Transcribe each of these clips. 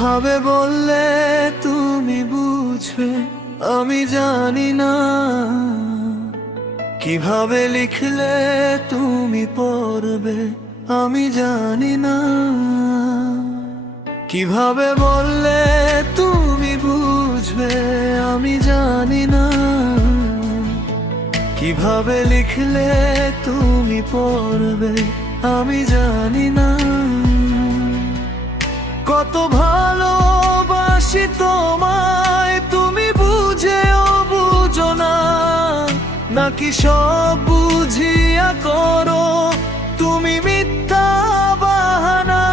কিভাবে বললে তুমি বুঝবে আমি জানি না, কিভাবে লিখলে তুমি পড়বে আমি জানি না, কিভাবে বললে তুমি বুঝবে আমি জানি না, কিভাবে লিখলে তুমি পড়বে আমি জানি না। কত ভালোবাসি তোমায় তুমি বুঝেও বুঝো না, নাকি সব বুঝিয়া করো তুমি মিথ্যা বাহানা।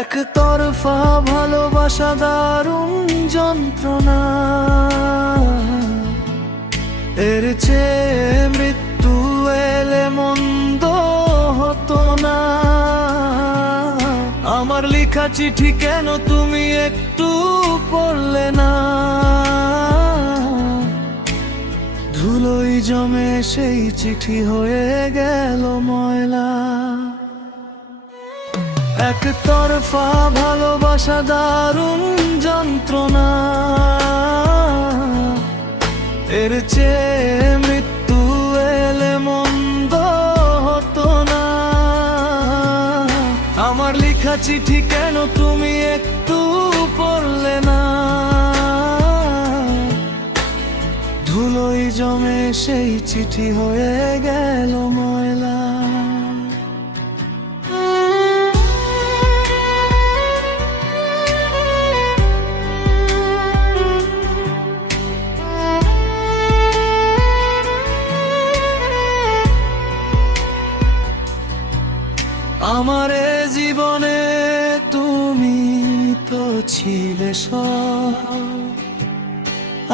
একতরফা ভালোবাসা দারুণ যন্ত্রণা, এর চেয়ে মৃত্যু এলে মন্দ হতো না। আমার লেখা চিঠি কেন তুমি একটু পড়লে না, ধুলোই জমে সেই চিঠি হয়ে গেল ময়লা। একতরফা ভালোবাসা দারুণ যন্ত্রণা, এর চেয়ে মৃত্যু এলে মন্দ হতো না। আমার লেখা চিঠি কেন তুমি একটু পড়লে না, ধুলোই জমে সেই চিঠি হয়ে গেল ময়লা। আমার জীবনে তুমি তো ছিলে সব,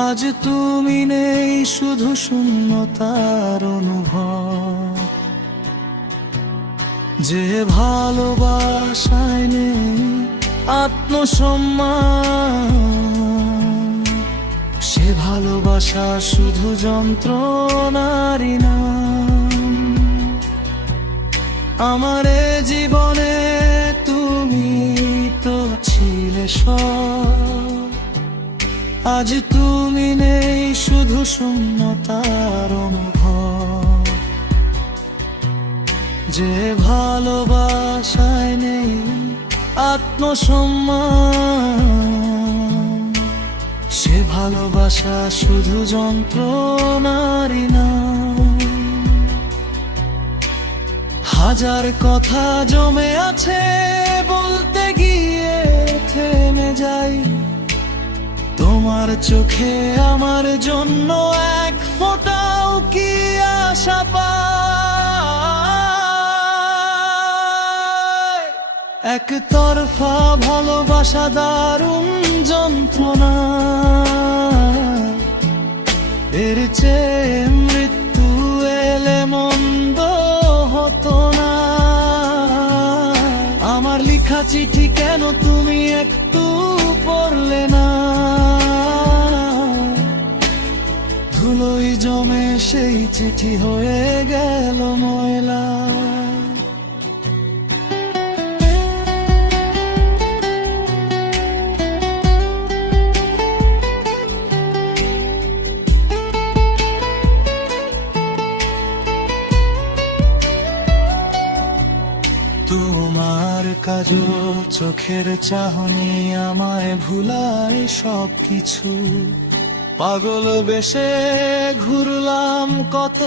আজ তুমি নেই শুধু শূন্যতার অনুভব। যে ভালোবাসায় নেই আত্মসম্মান, সে ভালোবাসা শুধু যন্ত্রণারই নাম। আমার জীবনে তুমি তো ছিলে সব, আজ তুমি নেই শুধু শূন্যতার অনুভব। যে ভালোবাসায় নেই আত্মসম্মান, সে ভালোবাসা শুধু যন্ত্রণারই নাম। হাজার কথা জমে আছে বলতে গিয়ে থেমে যাই, তোমার চোখে আমার জন্য এক ফোঁটাও কি আশা পায়। একতরফা ভালোবাসা দারুণ যন্ত্রণা, এর চেয়ে মৃত্যু এলে মন্দ হতো না। আমার লেখা চিঠি কেন তুমি একটু পড়লে না, ধুলোই জমে সেই চিঠি হয়ে গেল ময়লা। তোমার কাজল চোখের চাহনি আমায় ভুলায় সবকিছু, পাগল বেশে ঘুরলাম কত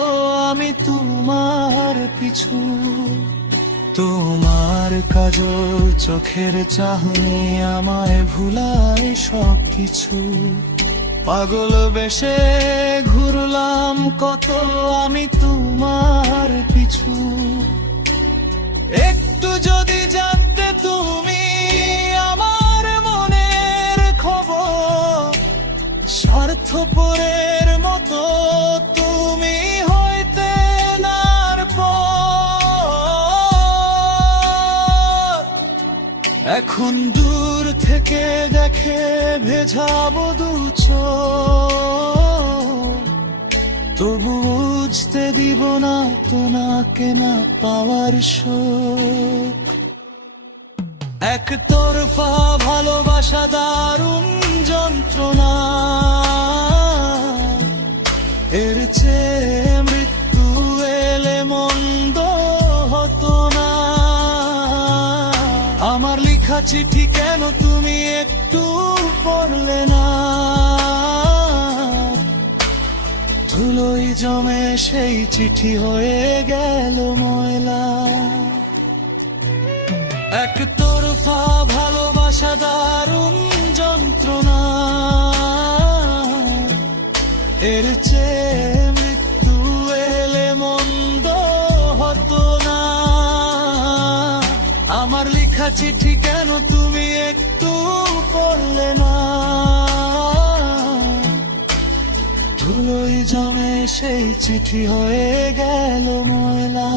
আমি তোমার পিছু। তোমার কাজল চোখের চাহনি আমায় ভুলায় সবকিছু, পাগল বেশে ঘুরলাম কত আমি তোমার পিছু। একটু যদি জানতে তুমি আমার মনের খবর, স্বার্থপরের মতো তুমি হইতে নার পর। এখন দূর থেকে দেখে ভেজাবো দু চোখ, তবু বুঝতে দিব না তোমাকে না পাওয়ার শোক। একতরফা ভালোবাসা দারুণ যন্ত্রণা, এর চেয়ে মৃত্যু এলে মন্দ হতো না। আমার লেখা চিঠি কেন তুমি একটু পড়লে না? ধুলোই জমে সেই চিঠি হয়ে গেল ময়লা। একতরফা ভালোবাসা দারুণ যন্ত্রণা, এর চেয়ে মৃত্যু এলে মন্দ হতো না। আমার লেখা চিঠি কেন তুমি একটু পড়লে না? ধুলোই জমে সেই চিঠি হয়ে গেল ময়লা।